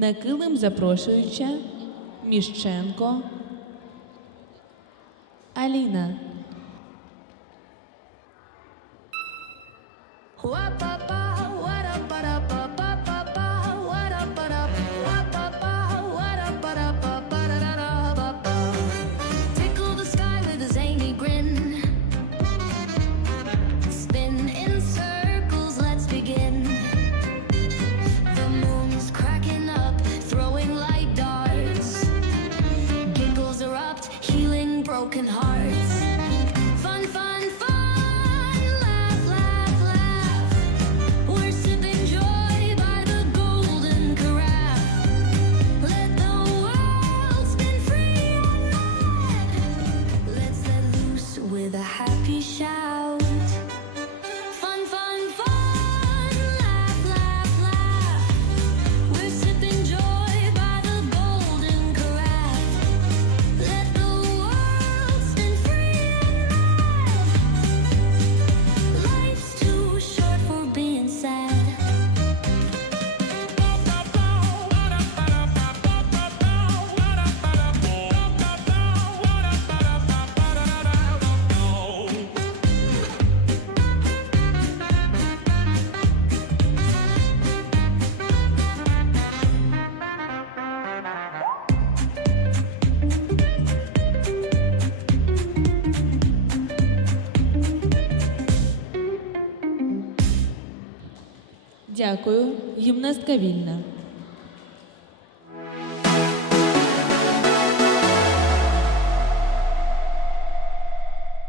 На килим запрошуюча Міщенко Аліна. Broken hearts. Fun, fun, fun, laugh, laugh, laugh. We're sipping joy by the golden. Let the world spin free and. Let's let loose with a happy shout. Дякую. Гімнастка вільна.